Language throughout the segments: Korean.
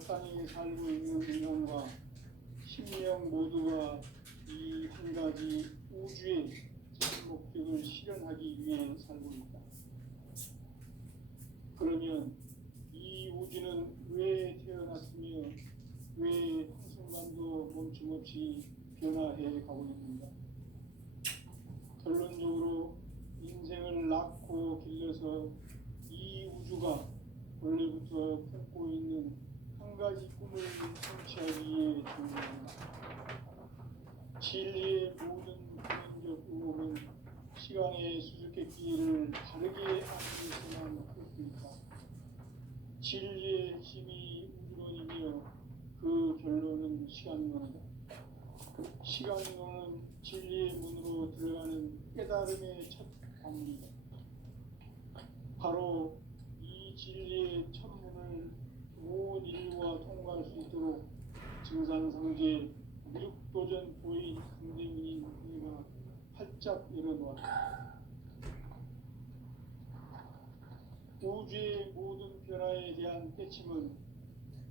땅에 살고 있는 인간과 심령 모두가 이 한 가지 우주의 전 목적을 실현하기 위해 살고 있다. 그러면 이 우주는 왜 태어났으며 왜 한순간도 멈춤없이 변화해 가고 있는가? 결론적으로 인생을 낳고 길러서 이 우주가 원래부터 품고 있는 한 가지 꿈을 성취하기 위해 존재합니다. 진리의 모든 근원적 의혹은 시간의 수수께끼를 다르게 하기 위해서만 그렇습니다. 진리의 핵심이 우주론이며 그 결론은 시간론이다. 시간론은 진리의 문으로 들어가는 깨달음의 첫 방문이다. 바로 이 진리의 첫 문을 온 인류가 통과할 수 있도록 증산성제 미륵도전 도인 강대문인 우리가 활짝 열어놓았다. 우주의 모든 변화에 대한 깨침은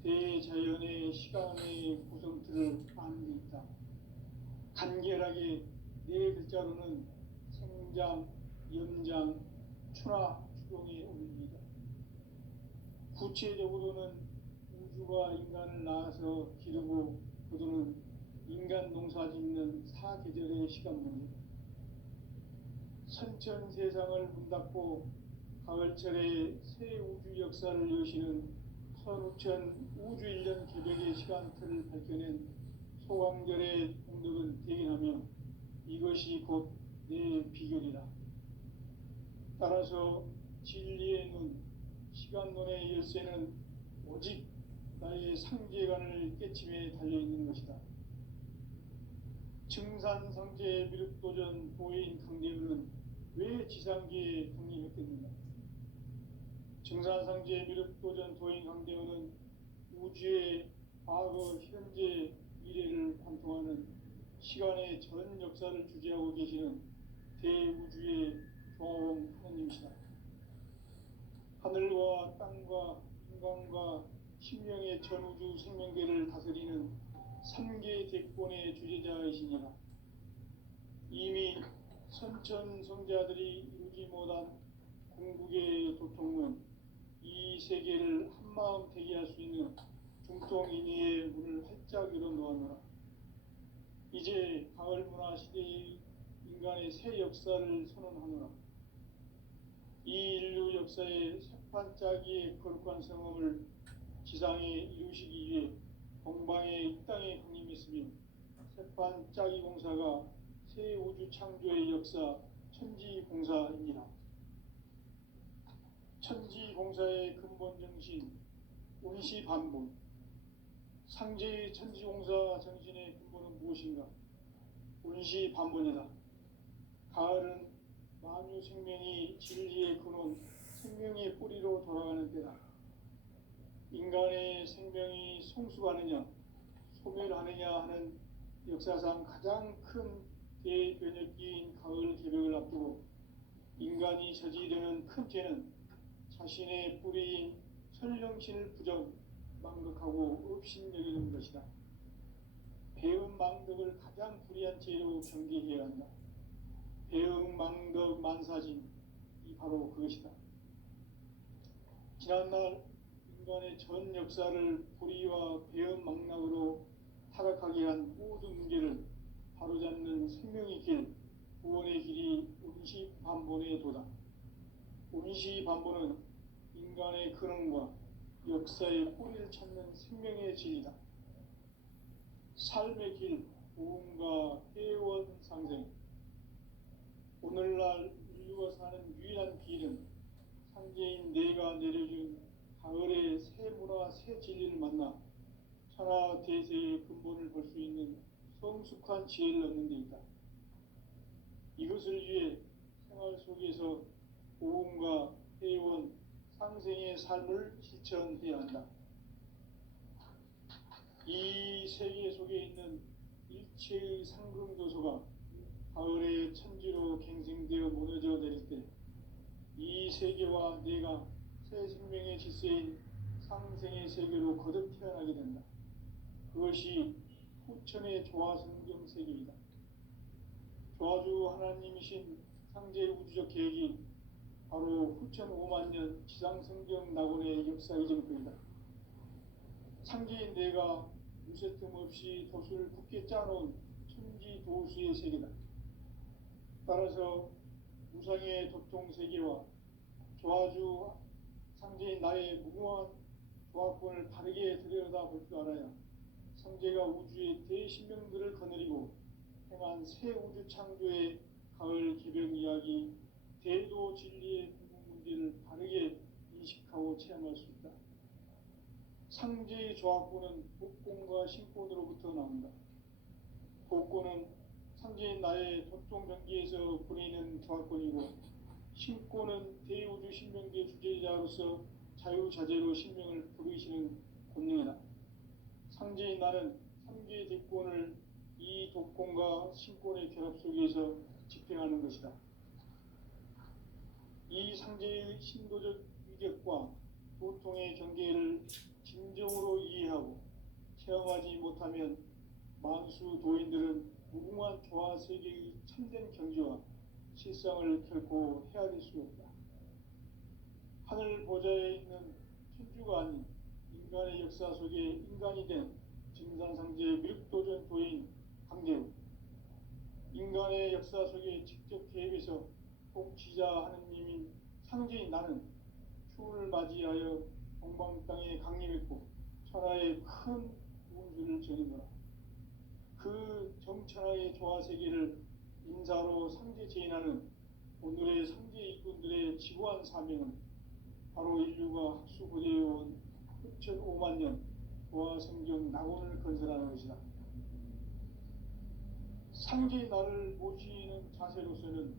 대자연의 시간의 구성틀을 아는 데 있다. 간결하게 네 글자로는 생장, 연장, 추나, 추동에 올립니다. 구체적으로는 우주가 인간을 낳아서 기르고 거두는 인간 농사 짓는 사계절의 시간문이다. 선천 세상을 문 닫고 가을철에 새 우주 역사를 여시는 선우천 우주 1년 개벽의 시간틀을 밝혀낸 소강절의 공덕은 대견하며 이것이 곧 내 비결이다. 따라서 진리의 눈, 시간론의 열쇠는 오직 나의 상제관을 깨침에 달려있는 것이다. 증산성제 미륵도전 도인 강대문은 왜 지상계에 독립했겠는가? 증산성제 미륵도전 도인 강대문은 우주의 과거, 현재, 미래를 관통하는 시간의 전 역사를 주재하고 계시는 대우주의 종호공 하느님이시다. 하늘과 땅과 인간과 심령의 전우주 생명계를 다스리는 3계 대권의 주재자이시니라. 이미 선천성자들이 이루지 못한 궁극의 도통은 이 세계를 한마음 되게 할 수 있는 중통인의의 문을 활짝 열어놓았노라. 이제 가을문화 시대의 인간의 새 역사를 선언하노라. 이 인류 역사의 새판짜기의 거룩한 성험을 지상에 이루시기 위해 동방의 이 땅에 강림했으며 새판짜기 공사가 새 우주 창조의 역사 천지공사입니다. 천지공사의 근본 정신 운시반본. 상제의 천지공사 정신의 근본은 무엇인가? 운시반본이다. 가을은 만유 생명이 진리의 근원, 생명의 뿌리로 돌아가는 때다. 인간의 생명이 성숙하느냐, 소멸하느냐 하는 역사상 가장 큰 대변혁기인 가을 개벽을 앞두고 인간이 저지르는 큰 죄는 자신의 뿌리인 설령신을 부정, 망극하고 업신여기는 것이다. 배음 망덕을 가장 불의한 죄로 경계해야 한다. 배음 망덕 만사진, 이 바로 그것이다. 지난날 인간의 전 역사를 불의와 배음 망락으로 타락하게 한 모든 문제를 바로잡는 생명의 길, 구원의 길이 운시반본의 도다. 운시반본은 인간의 근원과 역사의 뿌리를 찾는 생명의 진리다. 삶의 길, 보험과 회원 상생. 오늘날 인류가 사는 유일한 길은 상제인 내가 내려준 가을의 새 문화, 새 진리를 만나 천하 대세의 근본을 볼 수 있는 성숙한 지혜를 얻는 데 있다. 이것을 위해 생활 속에서 보험과 회원, 상생의 삶을 실천해야 한다. 이 세계 속에 있는 일체의 상금도소가 가을의 천지로 갱생되어 무너져 내릴 때 이 세계와 내가 새 생명의 질서인 상생의 세계로 거듭 태어나게 된다. 그것이 후천의 조화성경 세계이다. 조화주 하나님이신 상제의 우주적 계획이 바로 후천 5만 년 지상성경 낙원의 역사 이전부이다. 상제인 내가 무쇠 틈 없이 도수를 굳게 짜놓은 천지 도수의 세계다. 따라서 무상의 도통 세계와 조화주 상제인 나의 무궁한 조화권을 바르게 들여다볼 줄 알아야 상제가 우주의 대신명들을 거느리고 행한 새 우주 창조의 가을 개벽 이야기, 대도 진리의 궁극 문제를 바르게 인식하고 체험할 수 있다. 상제의 조화권은 복권과 신권으로부터 나온다. 복권은 상제인 나의 도통 전기에서 보내는 조화권이고, 신권은 대우주 신명계 주제자로서 자유자재로 신명을 부르시는 권능이다. 상제인 나는 3개의 대권을 이 독권과 신권의 결합 속에서 집행하는 것이다. 이 상제의 신도적 위력과 도통의 경계를 진정으로 이해하고 체험하지 못하면 만수 도인들은 무궁한 조화 세계의 참된 경지와 실상을 결코 헤아릴 수 없다. 하늘 보좌에 있는 천주가 아닌 인간의 역사 속에 인간이 된 증산상제의 미륵도전 도인 강대우, 인간의 역사 속에 직접 개입해서 통치자 하느님인 상제인 나는 추운을 맞이하여 동방 땅에 강림했고 천하의 큰 운수를 전인노라. 그 정천하의 조화 세계를 인사로 상제 제인하는 오늘의 상제 일꾼들의 지구한 사명은 바로 인류가 학수고대해온 후천 5만 년 조화 성경 낙원을 건설하는 것이다. 상제의 나를 모시는 자세로서는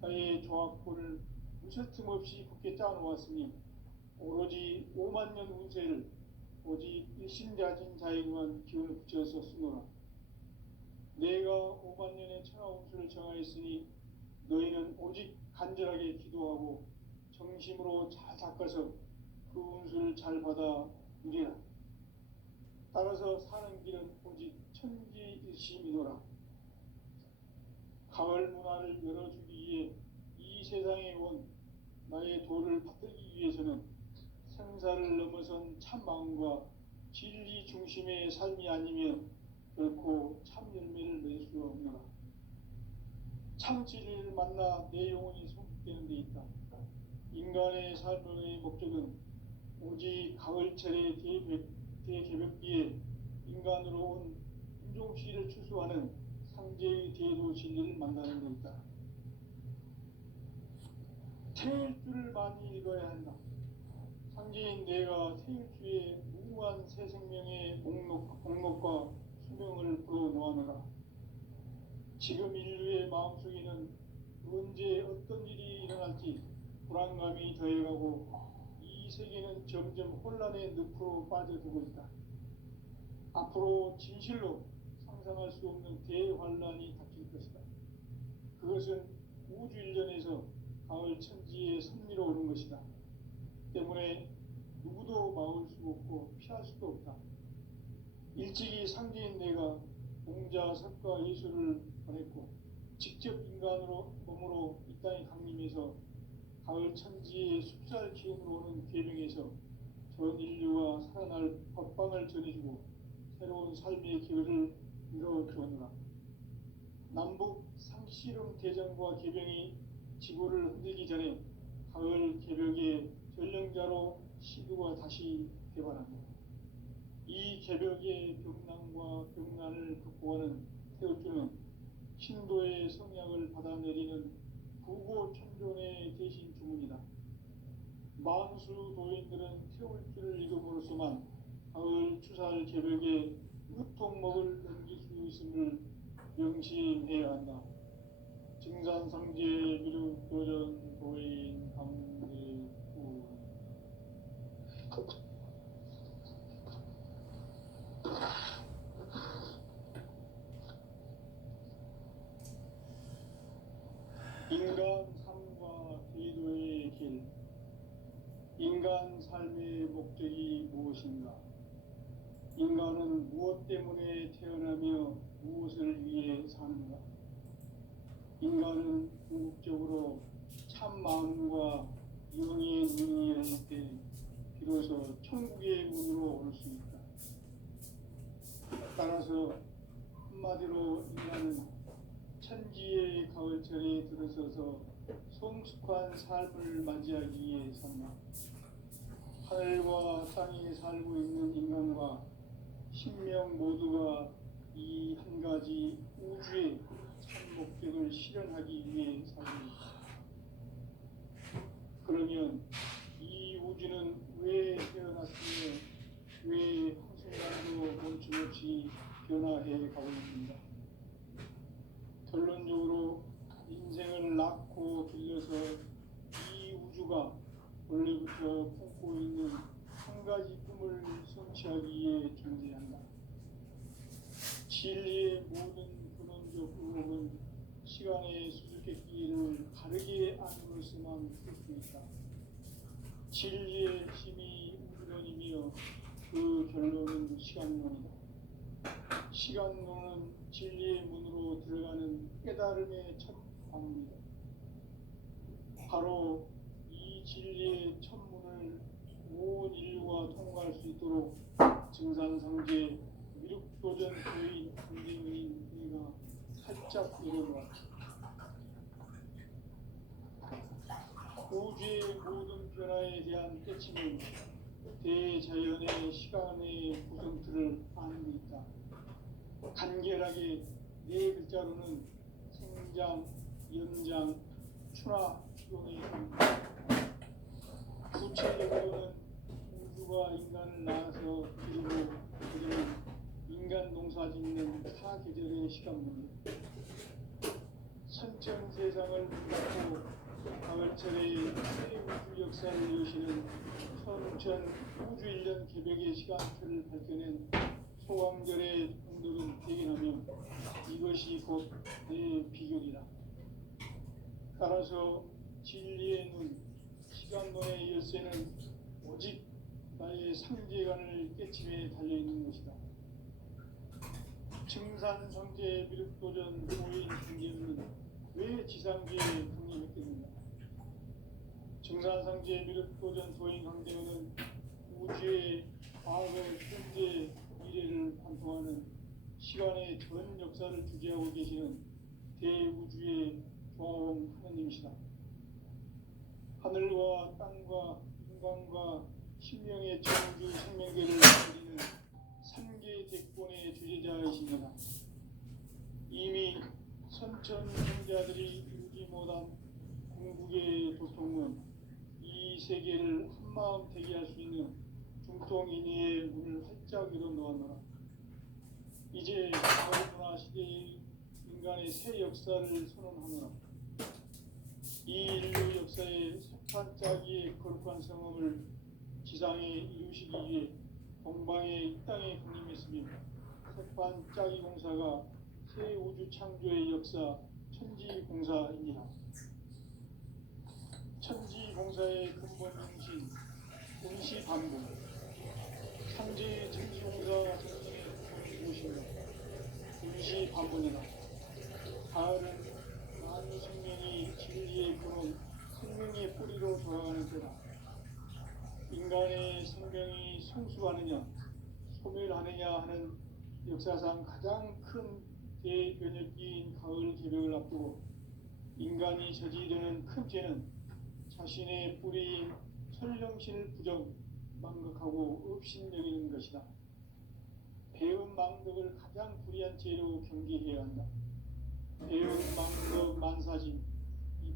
나의 조화권을 무쇠틈 없이 굳게 짜놓았으니 오로지 5만 년 운세를 오직 일심자진 자에게만 기운을 붙여서 쓰노라. 내가 5만 년의 천하 운수를 정하였으니 너희는 오직 간절하게 기도하고 정심으로 잘 닦아서 그 운수를 잘 받아 누리라. 따라서 사는 길은 오직 천지일심이노라. 가을 문화를 열어주기 위해 이 세상에 온 나의 도를 받들기 위해서는 생사를 넘어선 참 마음과 진리 중심의 삶이 아니면 결코 참 열매를 맺을 수 없노라. 참 진리를 만나 내 영혼이 성숙되는 데 있다. 인간의 삶의 목적은 오직 가을철의 대개벽기에 인간으로 온 인종시를 추수하는 상제의 대도 진리를 만나는 데 있다. 태일주를 많이 읽어야 한다. 상제인 내가 태일주의 무궁한 새 생명의 목록과 수명을 불어놓아노라. 지금 인류의 마음속에는 언제 어떤 일이 일어날지 불안감이 더해가고 이 세계는 점점 혼란의 늪으로 빠져들고 있다. 앞으로 진실로 상상할 수 없는 대환란이 닥칠 것이다. 그것은 우주 일련에서 가을 천지의 섭리로 오는 것이다. 때문에 누구도 막을 수 없고 피할 수도 없다. 일찍이 상제인 내가 공자, 석가, 예수를 보냈고 직접 인간으로 몸으로 이 땅에 강림해서 가을 천지의 숲살 기운으로 오는 계명에서 전 인류가 살아날 법방을 전해주고 새로운 삶의 기회를 이뤄주었노라. 남북 상씨름 대전과 개병이 지구를 흔들기 전에 가을 개벽의 전령자로 시구가 다시 개발합니다. 이 개벽의 병난과 병난을 극복하는 태울주는 신도의 성약을 받아내리는 구고천존의 대신 주문이다. 만수 도인들은 태울주를 읽음으로써만 가을 추살 개벽에 으통먹을 넘길 수 있음을 명심해야 한다. 증산상제 미륵도전 도인 강대우. 인간 삶과 대도의 길. 인간 삶의 목적이 무엇인가? 인간은 무엇 때문에 태어나며 무엇을 위해 사는가? 인간은 궁극적으로 참 마음과 영의 눈이 열릴 때 비로소 천국의 문으로 올 수 있다. 따라서 한마디로 인간은 천지의 가을철에 들어서서 성숙한 삶을 맞이하기 위해 산다. 하늘과 땅에 살고 있는 인간과 신명 모두가 이 한 가지 우주의 참 목적을 실현하기 위해 살고 있다. 그러면 이 우주는 왜 태어났으며 왜 한순간도 멈춤없이 변화해 가고 있는가? 결론적으로 인생을 낳고 길러서 이 우주가 원래부터 품고 있는 한 가지 꿈을 성취하기 위해 존재한다. 진리의 모든 근원적 의혹은 시간의 수수께끼를 가르게 안으로서만 풀 수 있다. 진리의 힘이 우주론이며 그 결론은 시간론이다. 시간론은 진리의 문으로 들어가는 깨달음의 첫 방문이다. 바로 이 진리의 첫 문을 온 인류가 통과할 수 있도록 증산상제 미륵도전 교인 강대민인 우리가 살짝 열어놓았다. 우주의 모든 변화에 대한 깨침은 대자연의 시간의 구성틀을 아는 데 있다. 간결하게 네 글자로는 생장, 연장, 추나 추동이 있습니다. 구체적으로는 우주가 인간을 낳아서 기르고 그리고 인간 농사 짓는 사계절의 시간입니다. 선천 세상을 닫고 가을철의 새 우주 역사를 여시는 선천 우주 1년 개벽의 시간표를 밝혀낸 소강절의 공덕은 대견하며 이것이 곧 내 비결이다. 따라서 진리의 눈, 시간론의 열쇠는 오직 나의 상제관을 깨침에 달려있는 것이다. 증산성제 미륵도전 고인 강제는 왜 지상계에 강림했겠는가? 증산성제 미륵도전 도인 강제는 우주의 과거, 현재, 미래를 관통하는 시간의 전 역사를 주재하고 계시는 대우주의 조화원 하느님이시다. 하늘과 땅과 인간과 신명의 정주 생명계를 그리는 삼계 대권의 주제자이십니다. 이미 선천 형제들이 이루지 못한 궁극의 도통은 이 세계를 한마음 되게 할 수 있는 중통인의의 문을 활짝 열어놓았노라. 이제 가을문화 시대의 인간의 새 역사를 선언하노라. 이 인류 역사의 새판짜기의 거룩한 성업을 지상에 이루시기 위해 동방의 이 땅에 강림했으며 새판짜기 공사가 새 우주 창조의 역사 천지공사이니라. 천지공사의 근본 중심 운시반복 상제의 천지공사 정신의 근본이 무엇인가? 운시반복이다. 가을은 만유 생명이 진리의 근원 생명의 뿌리로 돌아가는 때다. 인간의 생명이 성숙하느냐 소멸하느냐 하는 역사상 가장 큰 대변혁기인 가을 개벽을 앞두고 인간이 저지르는 큰 죄는 자신의 뿌리인 천령신을 부정, 망각하고 업신여기는 것이다. 배은 망덕을 가장 불의한 죄로 경계해야 한다. 배은 망덕 만사짐이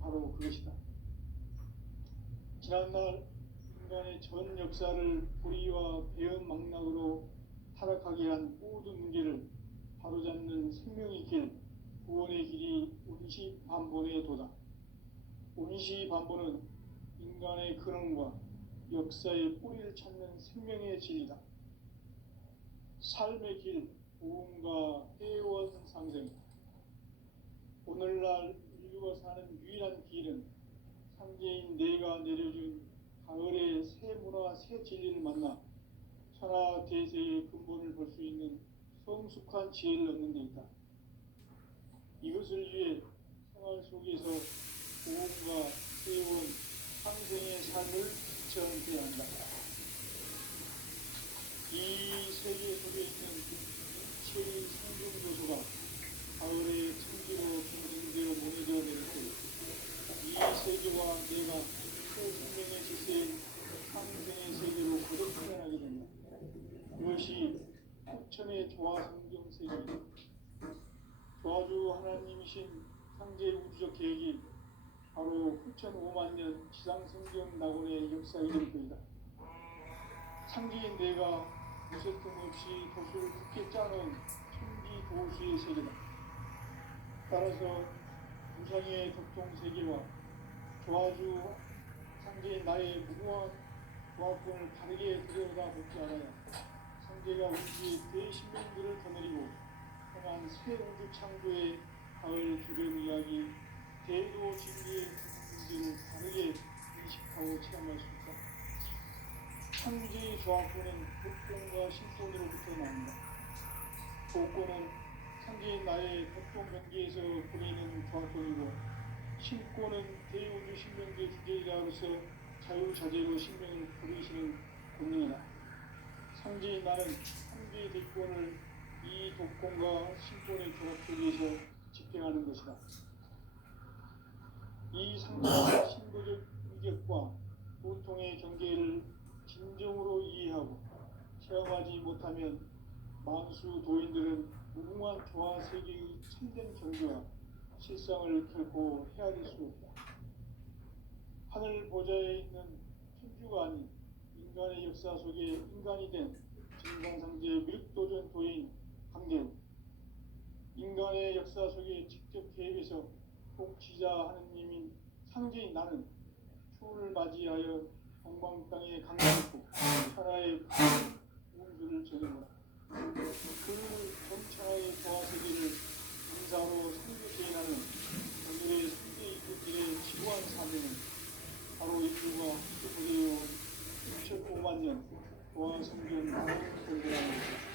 바로 그것이다. 지난날 인간의 전 역사를 불의와 배은 망락으로 타락하게 한 모든 문제를 바로잡는 생명의 길, 구원의 길이 운시반본의 도다. 운시반본은 인간의 근원과 역사의 뿌리를 찾는 생명의 진리다. 삶의 길, 부흥과 회원 상생. 오늘날 인류가 사는 유일한 길은 상제인 내가 내려준 가을의 새 문화 새 진리를 만나 천하 대세의 근본을 볼 수 있는 성숙한 지혜를 얻는 데 있다. 이것을 위해 생활 속에서 고음과 세운 상생의 삶을 지향해야 한다. 이 세계 속에 있는 일체의 상징조소가 가을의 천지로 경쟁되어 모여져 내릴 때 이 세계와 내가 새 생명의 질서인 상생의 세계로 거듭 태어나게 된다. 이것이 후천의 조화성경 세계이다. 조화주 하나님이신 상제 우주적 계획이 바로 후천 5만 년 지상성경 낙원의 역사가 될 것이다. 창조인 내가 무색금 없이 도수를 굳게 짜놓은 천지 도수의 세계다. 따라서 우상의 덕통세계와 조화주 상제인 나의 무고한 조화권을 바르게 들여다보지 않아야 상제가 우주의 대신명들을 거느리고 행한 새 우주 창조의 가을 주변 이야기 대도 진리의 문제를 바르게 인식하고 체험할 수 있다. 창조의 조화권은 덕통과 신권으로부터 나온다. 조건은 상제인 나의 덕통 경계에서 보이는 조화권이고 신권은 대우주 신명계 주제자로서 자유자재로 신명을 부르시는 권능이다. 상제인 나는 상제의 대권을 이 독권과 신권의 조합 속에서 집행하는 것이다. 이 상제의 신고적 위격과 보통의 경계를 진정으로 이해하고 체험하지 못하면 만수 도인들은 무궁한 조화 세계의 참된 경계와 실상을 결코 헤아릴 수 없다. 하늘 보좌에 있는 천주가 아닌 인간의 역사 속에 인간이 된 진광상제의 밀도전 도인 강대우, 인간의 역사 속에 직접 계획해서 통치자 하느님인 상제인 나는 추운을 맞이하여 동방 땅에 강림했고 천하의 운수를 전해보라. 그 정천하의 조화세계를 인사로 상주제인하는 오늘의 상제 이웃들의 지구한 사명은 바로 인류가 후대해온 6,5만 년 조화성경 공부라는 것이다.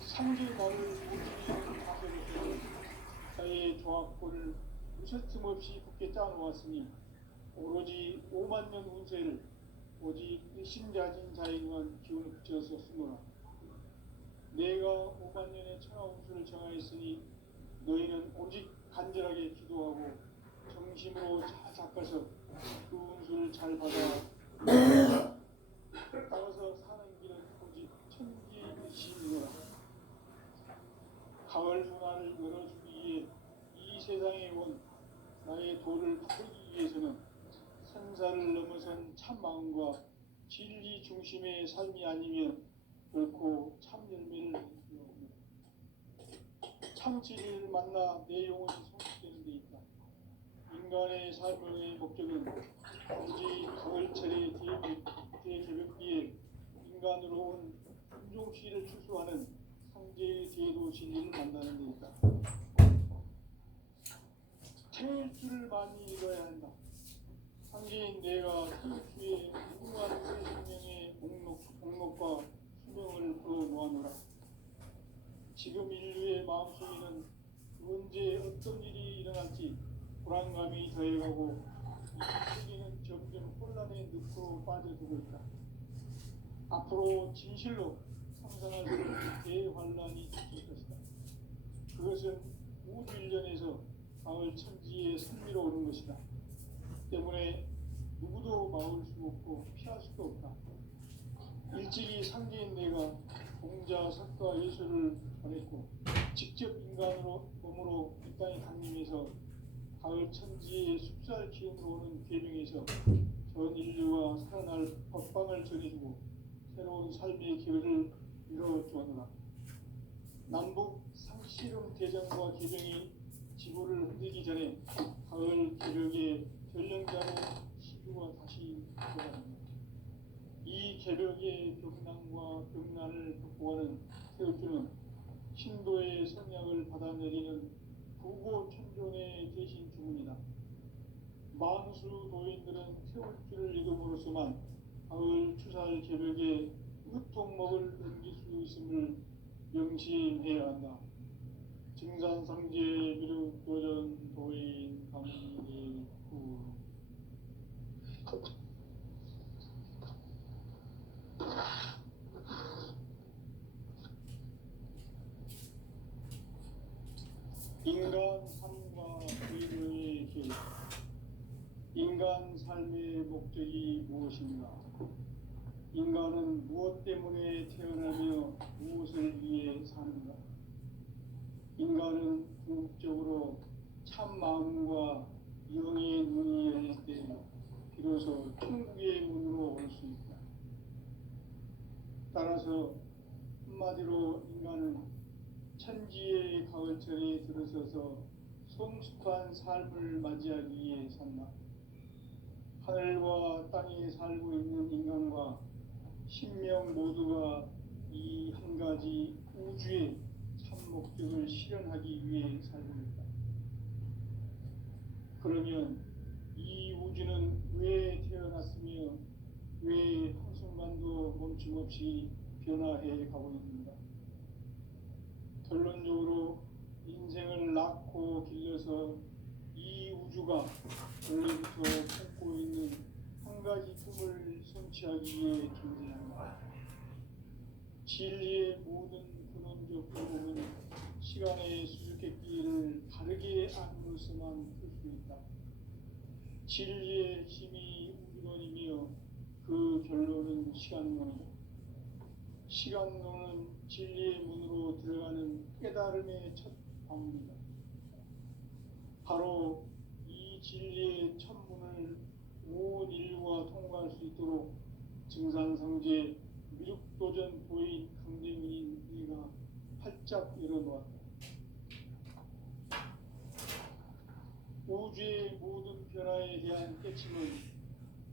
상제 나를 모집하는 가설에서는 자의 조화권을 무쇠틈 없이 굳게 짜놓았으니 오로지 5만 년 운세를 오직 일심자진 자에 의한 기운을 붙여서 쓰노라. 내가 5만 년의 천하 운수를 정하였으니 너희는 오직 간절하게 기도하고 정심으로 잘 닦아서 그 운수를 잘 받아 따라서 사는 길은 오직 천지이시니라. 가을 문화를 열어주기 위해 이 세상에 온 나의 도를 풀기 위해서는 생사를 넘어선 참 마음과 진리 중심의 삶이 아니면 결코 참 열매를 낼 수 없는 참 진리를 만나 내 영혼이 성숙되는 데 있다. 인간의 삶의 목적은 오직 가을철의 대개벽기에 인간으로 온 품종시를 추수하는 상제의 제도 진리를 만나는 데 있다. 태일주를 많이 읽어야 한다. 상제인 내가 태일주의 무궁한 새 생명의 목록과 수명을 그어 놓아노라. 지금 인류의 마음속에는 언제 어떤 일이 일어날지 불안감이 더해가고 이 세계는 점점 혼란의 늪으로 빠져들고 있다. 앞으로 진실로 상상할 수 없는 대환란이 있을 것이다. 그것은 우주 일련에서 가을 천지의 선미로 오는 것이다. 때문에 누구도 막을 수 없고 피할 수도 없다. 일찍이 상제인 내가 공자, 석가, 예술을 전했고 직접 인간으로 몸으로 이 땅에 강림해서 가을 천지의 숲살 기운으로 오는 계명에서 전 인류가 살아날 법방을 전해주고 새로운 삶의 기회를 이뤄주었노라. 남북 상씨름 대전과 계명이 지구를 흔들기 전에 가을 개벽의 전령자로 시주가 다시 돌아갑니다. 이 개벽의 벽난과 벽난을 극복하는 태극주는 신도의 성약을 받아내리는 부고 천존의 대신 주문이다. 만수 도인들은 태울 줄을 읽음으로써만 가을 추살 개벽에 으통먹을 넘길 수 있음을 명심해야 한다. 증산상제 미륵도전 도인 강의구. 인간 삶과 의료의 계획. 인간 삶의 목적이 무엇인가? 인간은 무엇 때문에 태어나며 무엇을 위해 사는가? 인간은 궁극적으로 참 마음과 영의 문이 열릴 때 비로소 천국의 문으로 올 수 있다. 따라서 한마디로 인간은 천지의 가을철에 들어서서 성숙한 삶을 맞이하기 위해 산다. 하늘과 땅에 살고 있는 인간과 신명 모두가 이 한 가지 우주의 참 목적을 실현하기 위해 살고 있다. 그러면 이 우주는 왜 태어났으며 왜 한순간도 멈춤없이 변화해 가고 있는가? 결론적으로 인생을 낳고 길러서 이 우주가 원래부터 품고 있는 한 가지 꿈을 성취하기 위해 존재한다. 진리의 모든 근원적 도움은 시간의 수수께끼를 바르게 안으로서만 풀 수 있다. 진리의 핵심이 우주론이며 그 결론은 시간론이다. 시간론은 진리의 문으로 들어가는 깨달음의 첫 방문이다. 바로 이 진리의 첫 문을 온 인류가 통과할 수 있도록 증산성제 미륵도전 도인 강대민인 네가 활짝 열어놓았다. 우주의 모든 변화에 대한 깨침은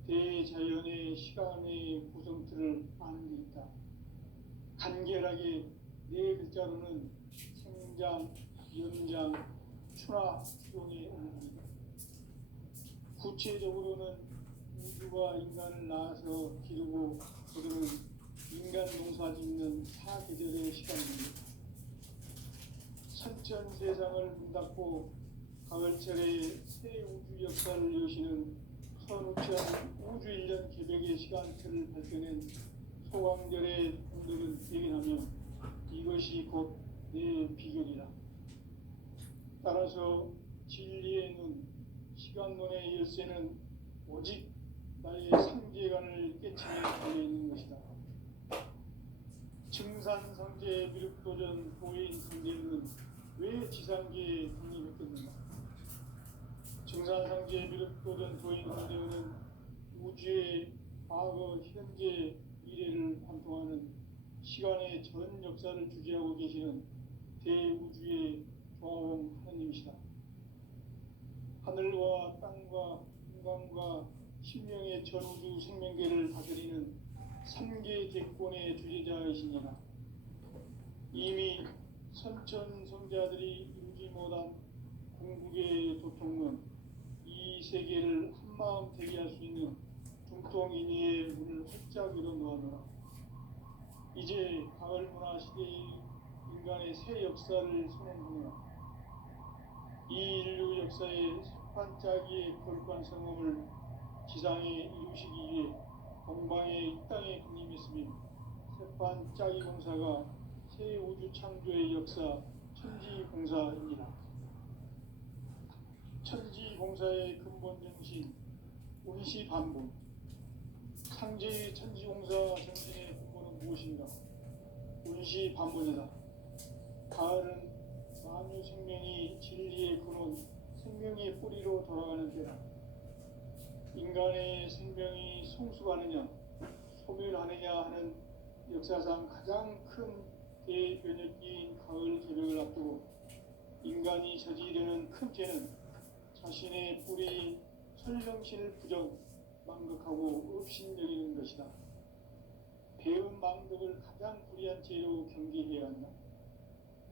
대자연의 시간의 구성틀을 아는 데 있다. 간결하게 네 글자로는 생장, 연장, 추나 추동의 의미입니다. 구체적으로는 우주가 인간을 낳아서 기르고 거두는 인간 농사 짓는 사계절의 시간입니다. 천천 세상을 문 닫고 가을철에 새 우주 역사를 여시는 선우치한 우주 1년 개벽의 시간틀을 발견한 소강절의 분들은 얘기하며 이것이 곧 내 비결이다. 따라서 진리의 눈, 시간론의 열쇠는 오직 나의 상계관을 깨침에 달려있는 것이다. 증산상제 미륵도전 도인 상제는 왜 지상계에 독립했겠는가? 증산상제 미륵도전 도인 상제는 우주의 과거, 현재, 미래를 관통하는 시간의 전 역사를 주재하고 계시는 대우주의 조화원 하나님이시다. 하늘과 땅과 인간과 신명의 전우주 생명계를 다스리는 3계 대권의 주재자이시니라. 이미 선천성자들이 이루지 못한 궁극의 도통론, 이 세계를 한마음 되게 할 수 있는 중통인의의 문을 활짝 열어놓아노라. 이제 가을 문화 시대의 인간의 새 역사를 선언하노라. 이 인류 역사의 새판짜기의 거룩한 성험을 지상에 이루시기 위해 동방의 이 땅에 군림했으며 새판짜기 공사가 새 우주 창조의 역사 천지공사입니다. 천지공사의 근본 정신 운시반복. 상제의 천지공사 정신의 근본은 무엇인가? 운시반복이다. 가을은 만유 생명이 진리의 근원, 생명의 뿌리로 돌아가는 때다. 인간의 생명이 성숙하느냐, 소멸하느냐 하는 역사상 가장 큰 대변혁기인 가을 개벽을 앞두고 인간이 저지르는 큰 죄는 자신의 뿌리 설령신을 부정, 망극하고 업신여기는 것이다. 배음 망덕을 가장 불의한 죄로 경계해야 한다.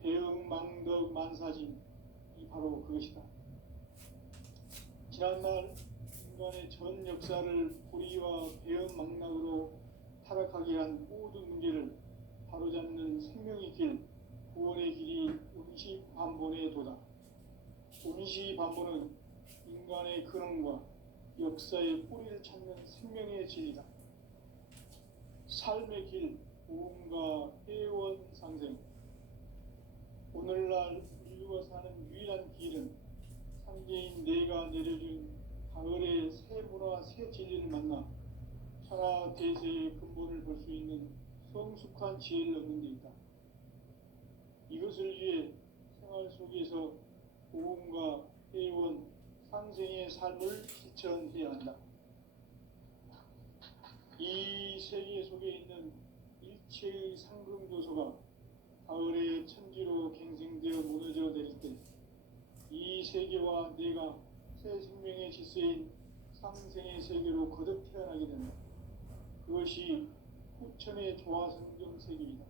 배음 망덕 만사진, 이 바로 그것이다. 지난날 인간의 전 역사를 고리와 배은망락으로 타락하게 한 모든 문제를 바로잡는 생명의 길, 구원의 길이 운시반본의 도다. 운시반본은 인간의 근원과 역사의 뿌리를 찾는 생명의 진리다. 삶의 길, 부흥과 회원 상생. 오늘날 인류가 사는 유일한 길은 상제인 내가 내려준 가을의 새 문화, 새 진리를 만나 천하 대세의 근본을 볼 수 있는 성숙한 지혜를 얻는 데 있다. 이것을 위해 생활 속에서 부흥과 회원, 상생의 삶을 실천해야 한다. 이 세계 속에 있는 일체의 상승조소가 가을의 천지로 갱생되어 무너져 내릴 때 이 세계와 내가 새 생명의 질서인 상생의 세계로 거듭 태어나게 된다. 그것이 후천의 조화성경 세계이다.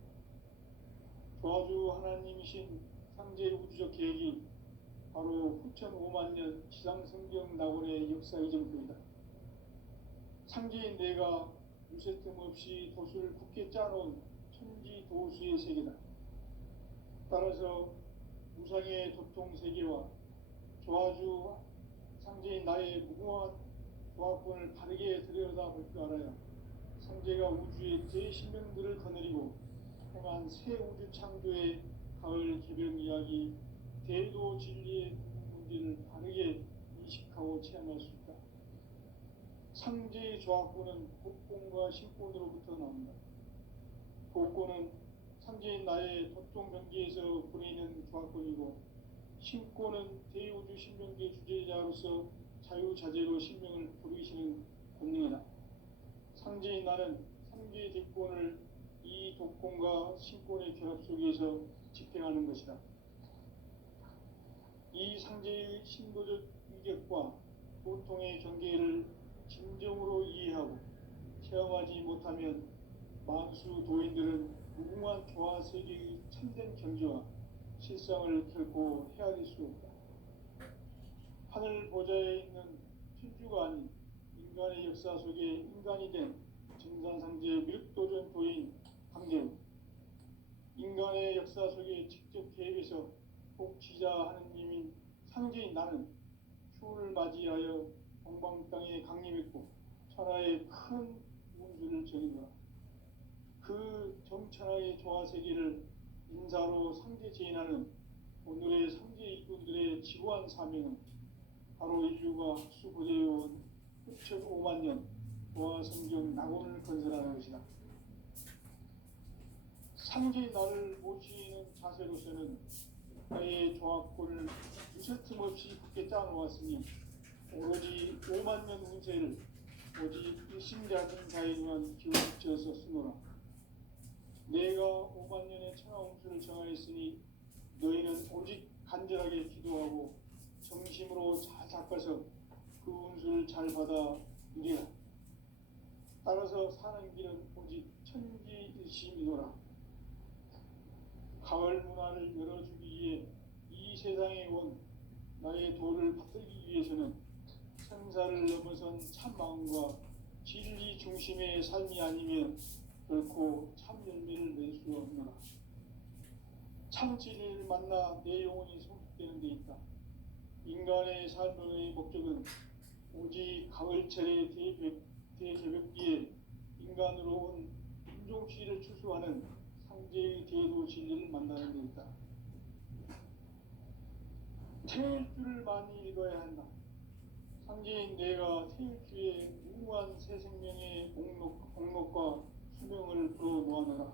조화주 하나님이신 상제 우주적 계획이 바로 후천 5만 년 지상성경 낙원의 역사 이전표이다. 상제인 내가 유세 틈 없이 도수를 굳게 짜놓은 천지 도수의 세계다. 따라서 무상의 도통 세계와 조화주 상제인 나의 무궁한 조화권을 바르게 들여다볼 줄 알아야 상제가 우주의 대신명들을 거느리고 행한 새 우주 창조의 가을 개변 이야기, 대도 진리의 문제를 바르게 인식하고 체험할 수 있다. 상제의 조화권은 복권과 신권으로부터 나온다. 복권은 상제인 나의 도통 경계에서 보내는 조화권이고, 신권은 대우주 신명계 주제자로서 자유자재로 신명을 부르시는 권능이다. 상제인 나는 3개의 대권을 이 독권과 신권의 결합 속에서 집행하는 것이다. 이 상제의 신도적 위격과 보통의 경계를 진정으로 이해하고 체험하지 못하면 만수 도인들은 무궁한 조화 세계의 참된 경지와 실상을 결코 헤아릴 수 없다. 하늘 보좌에 있는 천주가 아닌 인간의 역사 속에 인간이 된 정산상제의 밀도전 도인 강제우, 인간의 역사 속에 직접 개입해서 복지자 하느님인 상제인 나는 추운을 맞이하여 동방 땅에 강림했고 천하의 큰 운수를 정의노라. 그 정천하의 조화세계를 인사로 상제 제인하는 오늘의 상제 일꾼들의 지구한 사명은 바로 인류가 학수고대해온 후천 5만 년 조화성경 낙원을 건설하는 것이다. 상제의 나를 모시는 자세로서는 나의 조화권을 유세틈 없이 굳게 짜놓았으니 오로지 5만 년 운세를 오직 일심자진 자에만 기울여서 쓰노라. 내가 5만 년의 천하 운수를 정하였으니 너희는 오직 간절하게 기도하고 정심으로 잘 닦아서 그 운수를 잘 받아 누리라. 따라서 사는 길은 오직 천지일심이노라. 가을 문화를 열어주기 위해 이 세상에 온 나의 도를 받들기 위해서는 생사를 넘어선 참 마음과 진리 중심의 삶이 아니면 결코 참 열매를 낼 수 없노라. 참 진리를 만나 내 영혼이 성숙되는 데 있다. 인간의 삶의 목적은 오직 가을철의 대개벽기에 인간으로 온 인종시를 추수하는 상제의 대도 진리를 만나는 데 있다. 태일주를 많이 읽어야 한다. 상제인 내가 태일주의 무궁한 새 생명의 공록과 수명을 불어놓아노라.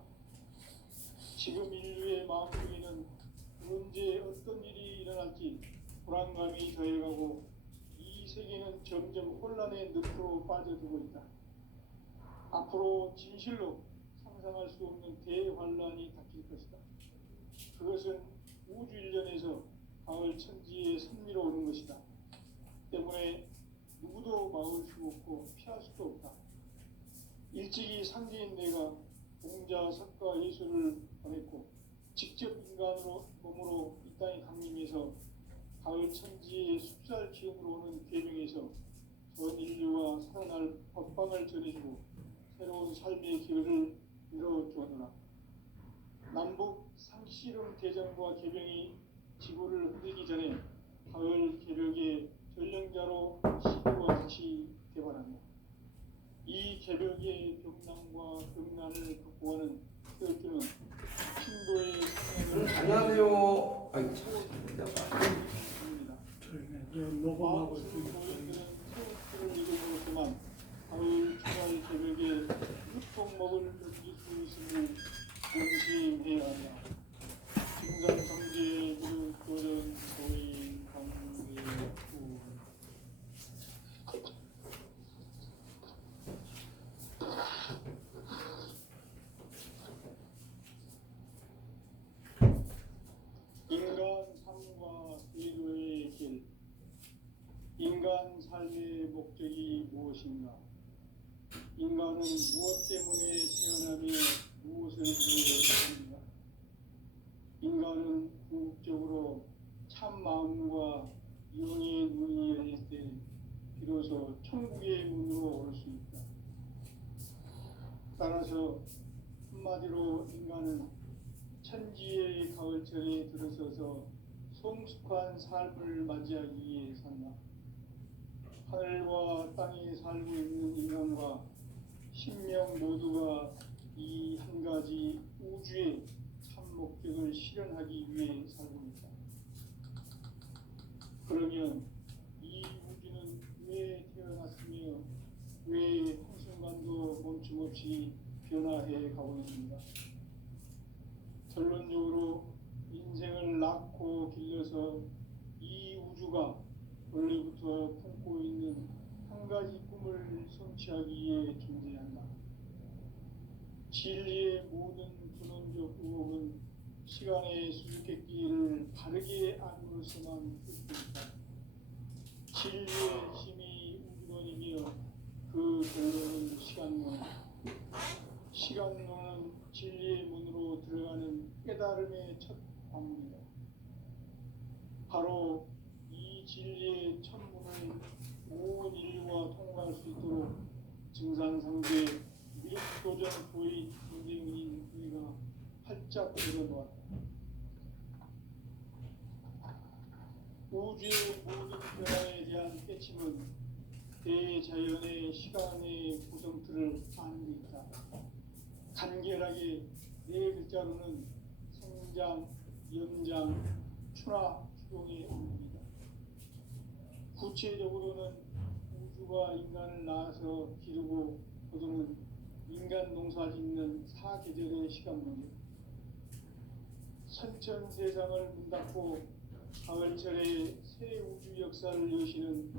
지금 인류의 마음속에는 언제 어떤 일이 일어날지 불안감이 더해가고 이 세계는 점점 혼란의 늪으로 빠져들고 있다. 앞으로 진실로 상상할 수 없는 대환란이 닥칠 것이다. 그것은 우주 일련에서 가을 천지의 섭리로 오는 것이다. 때문에 누구도 막을 수 없고 피할 수도 없다. 일찍이 상제인 내가 공자, 석가, 예수를 보냈고 직접 인간으로 몸으로 이 땅에 강림해서 가을 천지의 숲살 기운으로 오는 계명에서 전 인류가 살아날 법방을 전해주고 새로운 삶의 기회를 열어주었노라. 남북 상씨름 대전과 개병이 지구를 흔들기 전에 가을 개벽의 전령자로 시대와 같이 되어간다. 이 개벽의 벽난과 극난을 극복하는 태극기는 신도의 안녕하세요. 아이고 입니다. 녹음하고 마음속으로 보이는 태극기를 이루고서만 가을 추가의 개벽의 육통목을 느낄 수 있음을 명심해야 한다. 중산성제 무릎도전 소인 강대후 인간 삶과 의료의 길. 인간 삶의 목적이 무엇인가? 인간은 무엇 때문에 태어나며 무엇을 위해 사는가? 인간은 궁극적으로 참 마음과 영의 눈이 열릴 때 비로소 천국의 문으로 올 수 있다. 따라서 한마디로 인간은 천지의 가을철에 들어서서 성숙한 삶을 맞이하기 위해 산다. 하늘과 땅에 살고 있는 인간과 신명 모두가 이 한 가지 우주의 참 목적을 실현하기 위해 살고 있다. 그러면 이 우주는 왜 태어났으며 왜 한순간도 멈춤없이 변화해 가고 있는가? 결론적으로 인생을 낳고 길러서 이 우주가 원래부터 품고 있는 한 가지 꿈을 성취하기 위해 존재한다. 진리의 모든 근원적 의혹은 시간의 수수께끼를 바르게 안으로서만 풀 수 있다. 진리의 힘이 우주론이며 그 결론은 시간론. 시간론은 진리의 문으로 들어가는 깨달음의 첫 방문이다. 바로 이 진리의 첫 문을 온 인류가 통과할 수 있도록 증산상제 미륵도전 도의 경쟁인 우리가 활짝 열어놓았다. 우주의 모든 변화에 대한 깨침은 대자연의 시간의 구성틀을 아는 데 있다. 간결하게 네 글자로는 성장, 연장, 추나, 추동의 언급이다. 구체적으로는 우주가 인간을 낳아서 기르고 거두는 인간 농사 짓는 사계절의 시간문제. 선천 세상을 문 닫고 가을철에 새 우주 역사를 여시는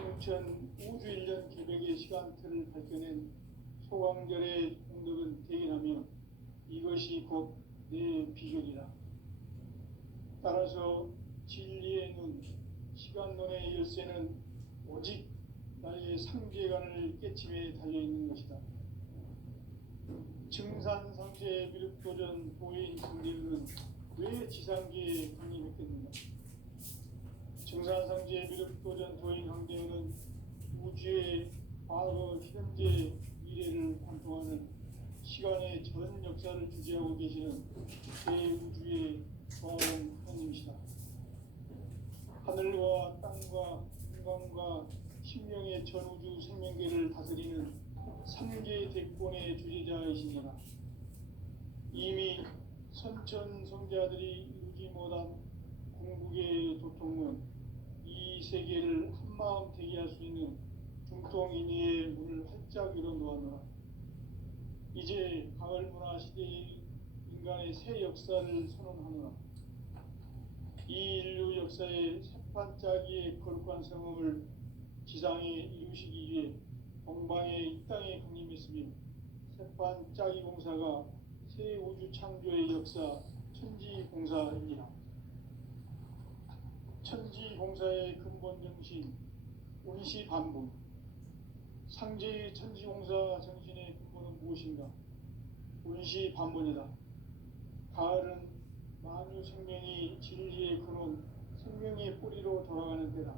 성천 우주 1년 개벽의 시간틀을 밝혀낸 소광절의 공덕은 대견하며 이것이 곧 내 비결이다. 따라서 진리의 눈, 시간론의 열쇠는 오직 나의 상계관을 깨침에 달려있는 것이다. 증산상제 미륵도전 도인 강대우는 왜 지상계에 강림했겠는가? 증산상제 미륵도전 도인 강대우는 우주의 과거, 현재, 미래를 관통하는 시간의 전 역사를 주재하고 계시는 대우주의 고아원 하나님이시다. 하늘과 땅과 인간과 신명의 전우주 생명계를 다스리는 삼계 대권의 주재자이시니라. 이미 선천 성자들이 이루지 못한 궁극의 도통은 이 세계를 한마음 되게 할 수 있는 중통인의의 문을 활짝 열어놓았노라. 이제 가을 문화 시대의 인간의 새 역사를 선언하노라. 이 인류 역사의 새판짜기의 거룩한 성음을 지상에 이루시기 위해 동방의 이 땅에 강림했으며 새판짜기 공사가 새 우주 창조의 역사 천지공사입니다. 천지공사의 근본 정신 운시반분. 상제의 천지공사 정신의 근본은 무엇인가? 운시반분이다. 가을은 만유 생명이 진리의 근원, 생명의 뿌리로 돌아가는 때다.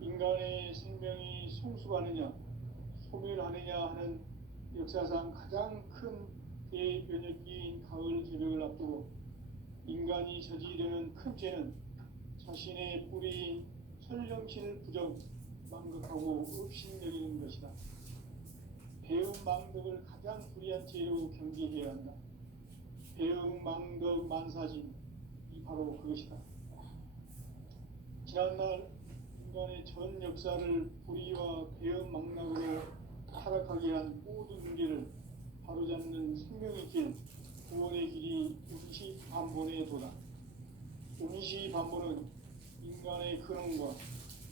인간의 생명이 성숙하느냐 소멸하느냐 하는 역사상 가장 큰 대변혁기인 가을 제벽을 앞두고 인간이 저지르는 큰 죄는 자신의 뿌리인 설령신을 망각하고 업신여기는 것이다. 배음 망덕을 가장 불의한 죄로 경계해야 한다. 배음 망덕 만사진 이 바로 그것이다. 지난날 인간의 전 역사를 불의와 배음 망락으로 타락하게 한 모든 문제를 바로잡는 생명의 길, 구원의 길이 운시반본의 도다. 운시반본은 인간의 근원과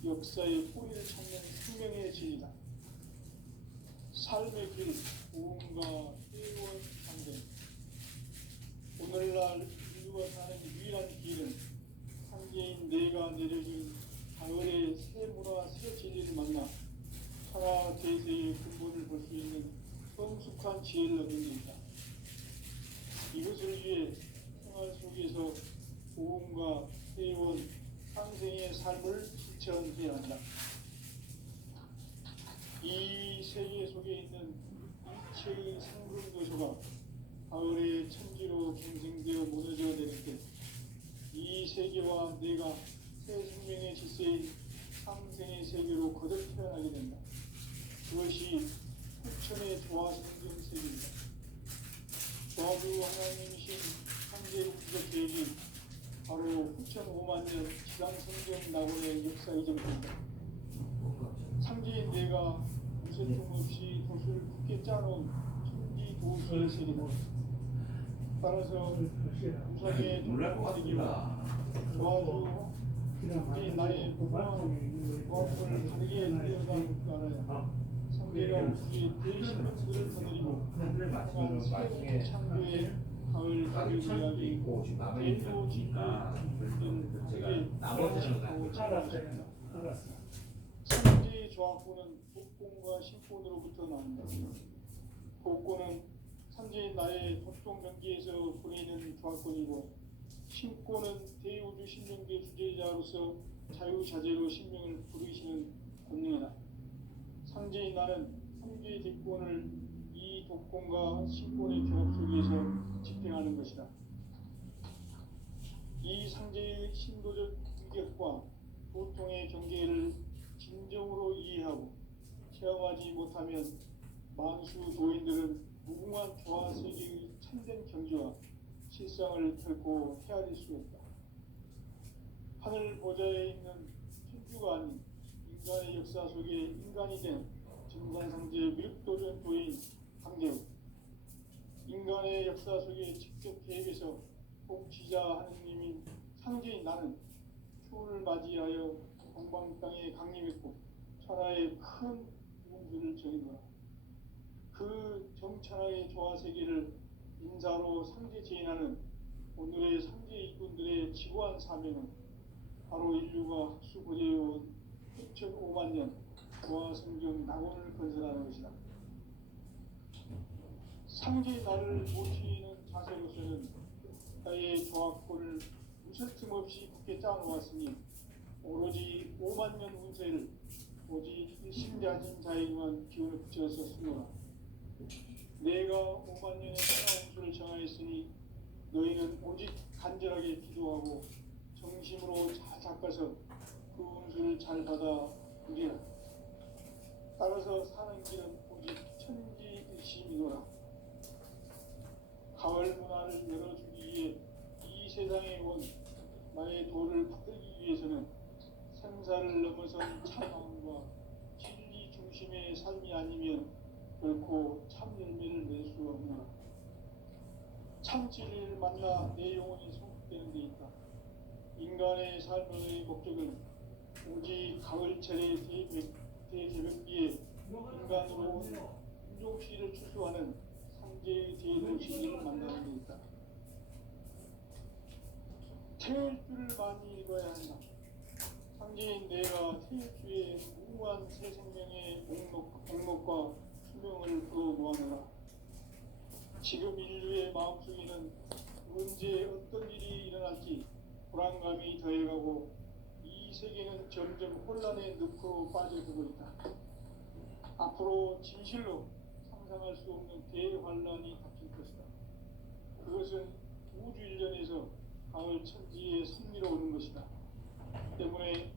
역사의 뿌리를 찾는 생명의 진리다. 삶의 길, 구원과 회원 상대. 오늘날 인류가 사는 유일한 길은 상계인 내가 내려준 가을의 새 문화, 새 진리를 만나 천하 대세의 근본을 볼 수 있는 성숙한 지혜를 얻는 데이다. 이것을 위해 생활 속에서 고음과 회원, 상생의 삶을 실천해야 한다. 이 세계 속에 있는 일체의 생금도소가 가을의 천지로 경생되어 무너져 내릴 때 이 세계와 내가 새 생명의 질서인 상생의 세계로 거듭 태어나게 된다. 그것이 후천의 조화성경 세계입니다. 조화주 하나님이신 상계국적 계획이 바로 후천 5만 년 지상성경 낙원의 역사 이전입니다. 상계인 내가 무쇠통 없이 도수를 굳게 짜놓은 천지 도시의 세계다. 따라서 우상의 동물세계와 조화주 상계인 나의 무엇을 다르게 되어가는 알아야 상계가 우리의 대신들을 거느리고 또한 새로운 창조의 가을 가족 이야기 대도 진리의 제가 나머지는 알았어. 상제의 조합구는 복권과 신권으로부터 나온다. 복권은 상제의 나의 독종 경기에서 보내는 조합권이고 신권은 대우주 신명계 주제자로서 자유자재로 신명을 부르시는 권능이다. 상제의 나는 3개의 대권을 이 독권과 신권의 결합 속에서 집행하는 것이다. 이 상제의 신도적 인격과 보통의 경계를 진정으로 이해하고 체험하지 못하면 만수 도인들은 무궁한 조화 세계의 참된 경지와 실상을 결코 헤아릴 수 없다. 하늘 보좌에 있는 천주가 아닌 인간의 역사 속에 인간이 된 정산상제 밀도전 도인 강제우, 인간의 역사 속에 직접 계획해서 통치자 하느님인 상제인 나는 추운을 맞이하여 동방 땅에 강림했고 천하의 큰 운수를 정해노라. 그 정천하의 조화 세계를 인사로 상제 제인하는 오늘의 상제 일꾼들의 지구한 사명은 바로 인류가 학수 고대해온 6,500만 년 조화 성경 낙원을 건설하는 것이다. 상제의 나를 모시는 자세로서는 나의 조합권을 무슨 틈 없이 굳게 짜놓았으니 오로지 5만 년 운세를 오직 일심자진 자에게만 기운을 붙여서 쓰노라. 내가 5만 년의 천하 운수를 정하였으니 너희는 오직 간절하게 기도하고 정심으로 잘 닦아서 그 운수를 잘 받아 누리라. 따라서 사는 길은 오직 천지일심이노라. 가을 문화를 열어주기 위해 이 세상에 온 나의 도를 받들기 위해서는 생사를 넘어선 참마음과 진리 중심의 삶이 아니면 결코 참 열매를 낼 수 없노라. 참 진리를 만나 내 영혼이 성숙되는 데 있다. 인간의 삶의 목적은 오직 가을철의 대개벽기에 인간으로 온 인종시를 추수하는 상제의 대도 진리를 만나는 데 있다. 태일주를 많이 읽어야 한다. 상제인 내가 태일주의 무궁한 새 생명의 목록과 수명을 그어 놓아노라. 지금 인류의 마음속에는 언제 어떤 일이 일어날지 불안감이 더해가고 이 세계는 점점 혼란의 늪으로 빠져들고 있다. 앞으로 진실로 상상할 수 없는 대환란이 닥칠 것이다. 그것은 우주 일련에서 가을 천지의 승리로 오는 것이다. 때문에